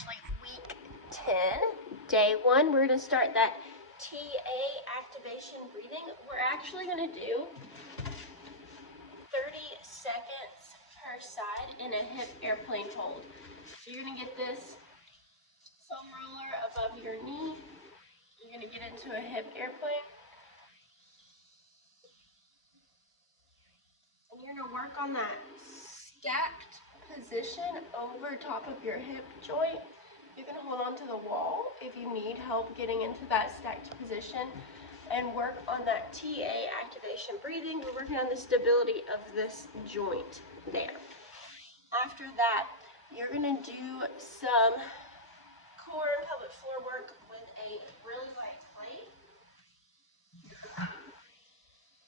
actually week 10, day 1. We're going to start that TA activation breathing. We're actually going to do 30 seconds per side in a hip airplane hold. So you're going to get this foam roller above your knee. You're going to get into a hip airplane. And you're going to work on that stacked position over top of your hip joint. You can hold on to the wall if you need help getting into that stacked position and work on that TA activation breathing. We're working on the stability of this joint there. After that, you're going to do some core and pelvic floor work with a really light plate.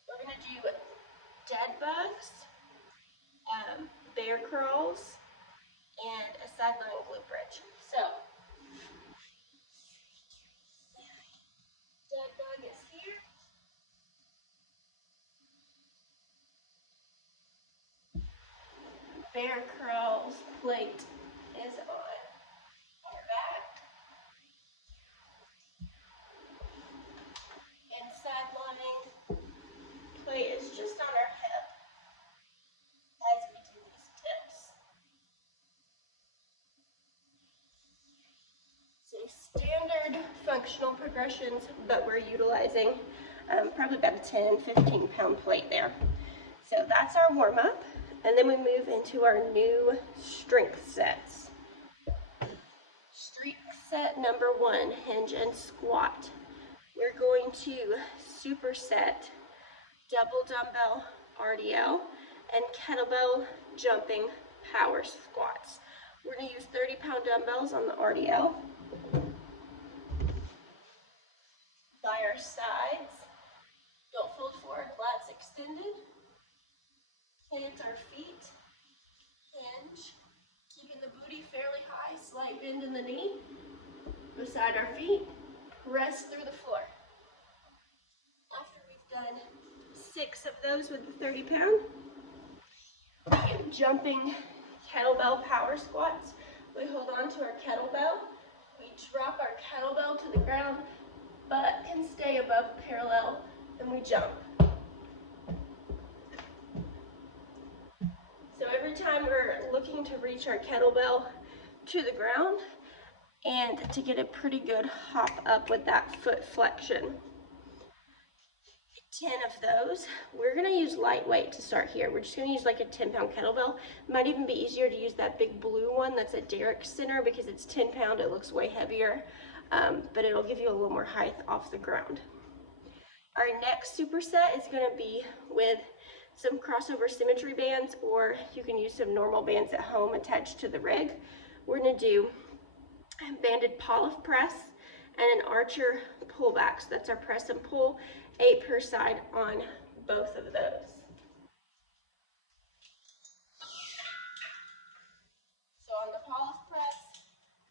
We're going to do dead bugs, bear crawls, and a side lying glute bridge. So, dead bug is here. Bear crawls plate is on our back. And side lying plate is just on our hip as we do these tips. So standard functional progressions, but we're utilizing probably about a 10, 15 pound plate there. So that's our warm up. And then we move into our new strength sets. Strength set number 1, hinge and squat. We're going to superset double dumbbell RDL and kettlebell jumping power squats. We're going to use 30-pound dumbbells on the RDL. By our sides, don't fold forward, lats extended. Plant our feet, hinge, keeping the booty fairly high, slight bend in the knee. Beside our feet, press through the floor. After we've done 6 of those with the 30-pound, jumping kettlebell power squats. We hold on to our kettlebell. We drop our kettlebell to the ground, butt can stay above parallel, and we jump. So every time we're looking to reach our kettlebell to the ground and to get a pretty good hop up with that foot flexion. 10 of those. We're going to use lightweight to start here. We're just going to use like a 10-pound kettlebell. It might even be easier to use that big blue one that's at Derek's Center because it's 10-pound. It looks way heavier, but it'll give you a little more height off the ground. Our next superset is going to be with some crossover symmetry bands, or you can use some normal bands at home attached to the rig. We're going to do banded polyp press and an archer pullback. So that's our press and pull, 8 per side on both of those. So on the polyp press,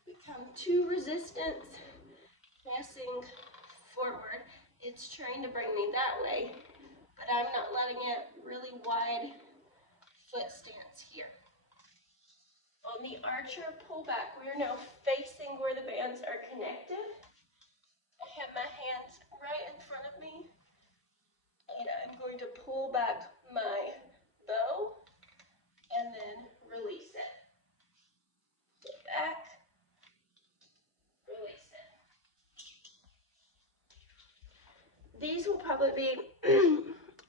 we come to resistance, pressing forward. It's trying to bring me that way, but I'm not letting it. Really wide foot stance here. On the archer pullback, we are now facing where the bands are connected. I have my hands right in front of me, and I'm going to pull back my bow and then release it. Pull back, release it. These will probably be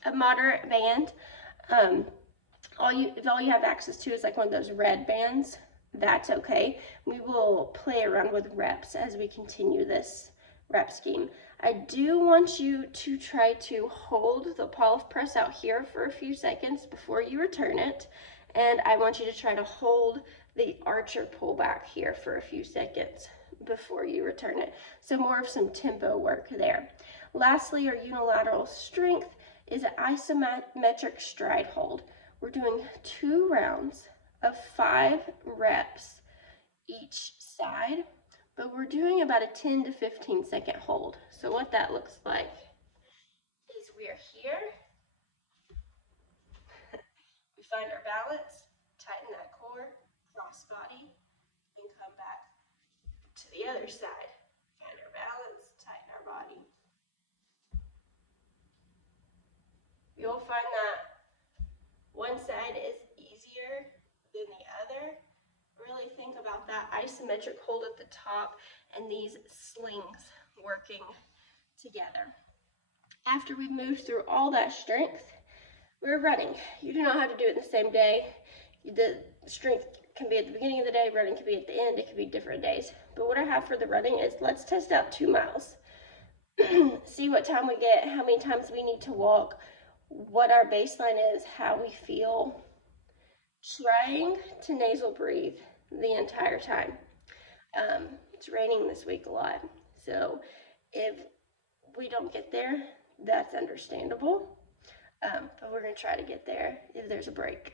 a moderate band. If all you have access to is like one of those red bands, that's okay. We will play around with reps as we continue this rep scheme. I do want you to try to hold the polyp press out here for a few seconds before you return it. And I want you to try to hold the archer pullback here for a few seconds before you return it. So more of some tempo work there. Lastly, our unilateral strength is an isometric stride hold. We're doing 2 rounds of 5 reps each side, but we're doing about a 10 to 15 second hold. So what that looks like is we're here, we find our balance, tighten that core, cross body, and come back other side. Find our balance, tighten our body. You'll find that one side is easier than the other. Really think about that isometric hold at the top and these slings working together. After we've moved through all that strength, we're running. You do not have to do it in the same day. The strength can be at the beginning of the day, running can be at the end, it can be different days. But what I have for the running is let's test out 2 miles. See what time we get, how many times we need to walk, what our baseline is, how we feel. Trying to nasal breathe the entire time. It's raining this week a lot, so if we don't get there, that's understandable, but we're going to try to get there if there's a break.